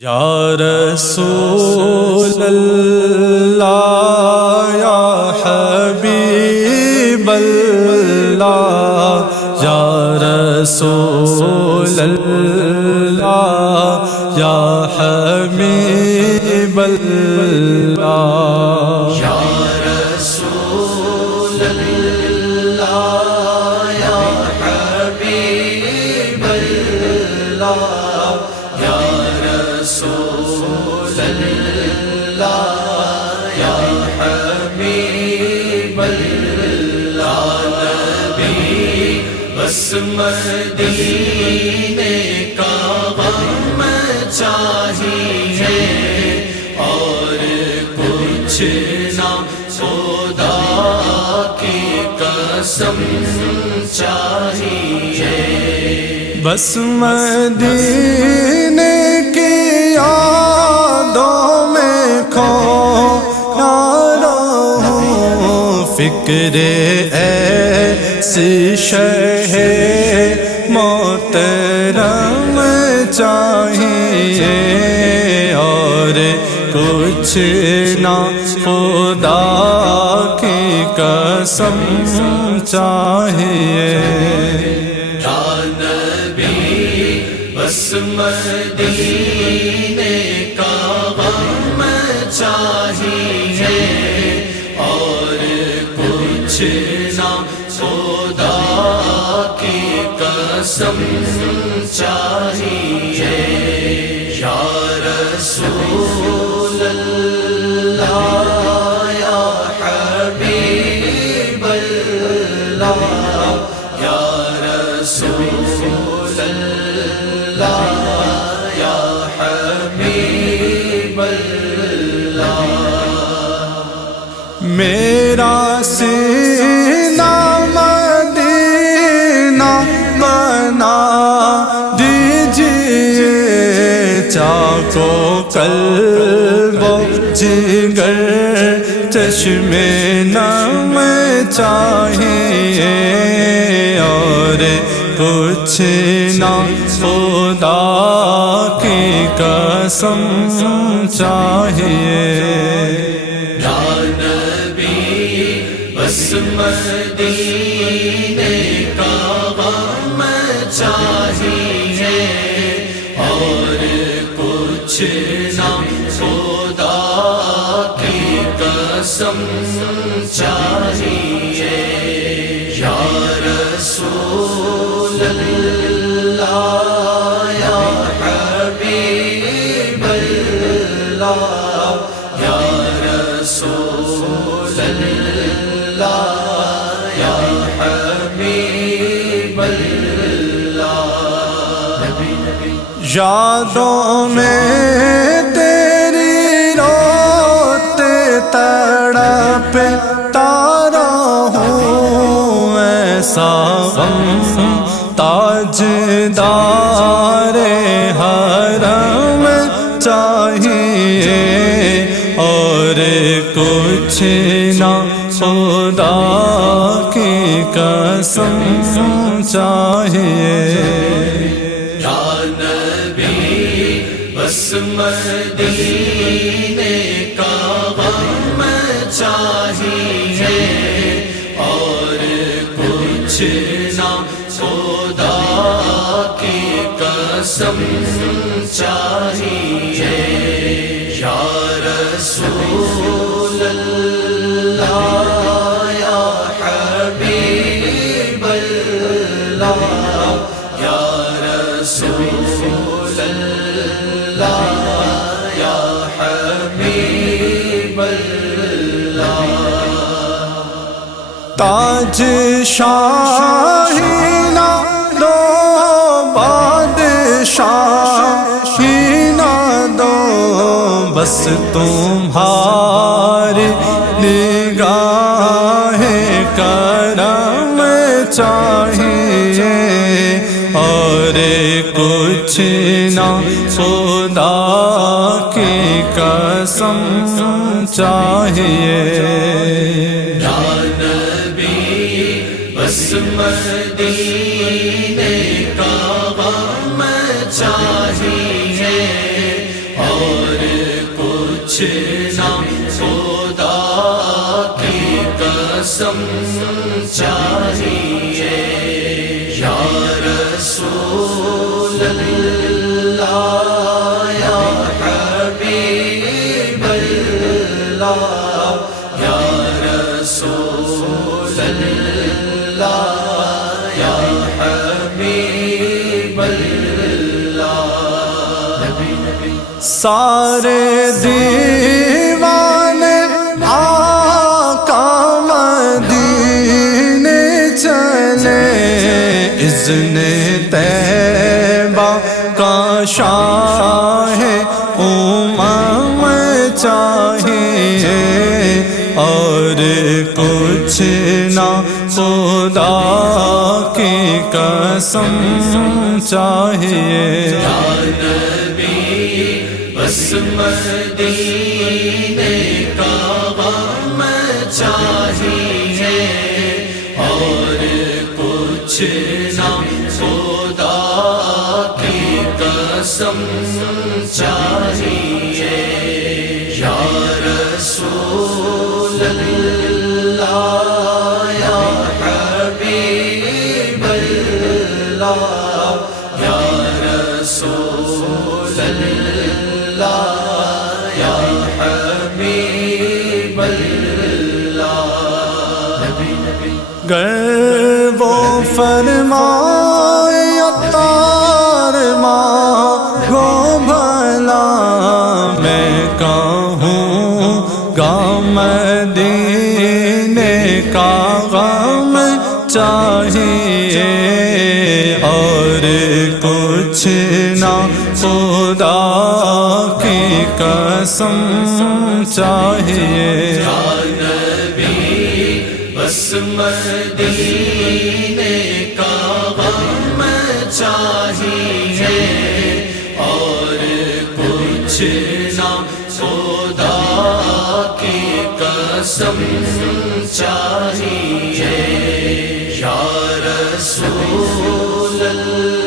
یا رسول اللہ یا حبیب اللہ یا رسول اللہ یا حبیب اللہ یا رسول اللہ یا حبیب اللہ یا رسول اللہ یا حبیب اللہ نبی بس مدینے کا غم چاہیے اور کچھ نہ خدا کی قسم چاہیے بس مدینے کی یادوں میں کھویا رہوں فکر ایسی شہ محترم چاہیے اور کچھ نہ خدا کی قسم چاہیے بس مدینے کا غم چاہیے اور کچھ نہ خدا کی قسم چاہیے یا رسول اللہ یا حبیب اللہ یا رسول اللہ یا حبیب اللہ میرا سینہ مدینہ بنا دیجئے چاک و قلب و جگر چشم نم چاہیے اور کچھ نہ خدا کی قسم چاہیے یا نبی بس مدینے کا غم چاہیے اور کچھ نہ خدا کی قسم چاہیے یا رسول اللہ یا حبیب اللہ یا رسول اللہ یا حبیب اللہ یادوں میں تیری روتے تڑپتا رہوں ایسا غم تاجدار حرم چاہیے اور کچھ نہ خدا کی قسم چاہیے یا نبی بس مدینے کا غم چاہیے اور کچھ نہ خدا کی قسم چاہیے یا رسول اللہ یا حبیب اللہ یا رسول اللہ یا حبیب اللہ تاج شاہینہ دو بادشاہینہ دو بس تمہاری نگاہ کرم چاہیے اور کچھ نہ خدا کی قسم چاہیے یا نبی بس مدینے کا غم چاہیے کچھ نہ خدا کی قسم چاہیے یا رسول اللہ یا حبیب اللہ یا رسول اللہ یا حبیب اللہ سارے دیوانے آقا مدینے چلے اذن طیبہ کا شاہ امم چاہیے اور کچھ نہ خدا کی قسم چاہیے یا نبی بس مدینے کا غم چاہیے اور کچھ نہ خدا کی قسم چاہیے یا رسول اللہ یا حبیب اللہ یا رسول اللہ یا حبیب اللہ گر وہ فرمائے عطار مانگو بھلا میں کہوں گا مدینے کا غم چاہیے اور کچھ نہ خدا کی قسم چاہیے یا نبی بس مدینے کا غم چاہیے اور کچھ نہ خدا کی قسم چاہیے یا رسول اللہ